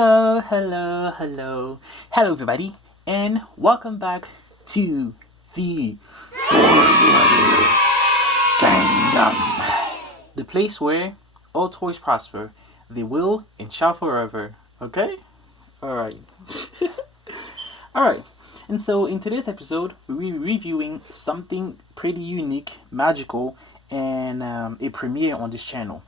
Hello everybody, and welcome back to the Kingdom, the place where all toys prosper, they will and shall forever. Okay? Alright. Alright, and so in today's episode, we'll be reviewing something pretty unique, magical, and a premiere on this channel.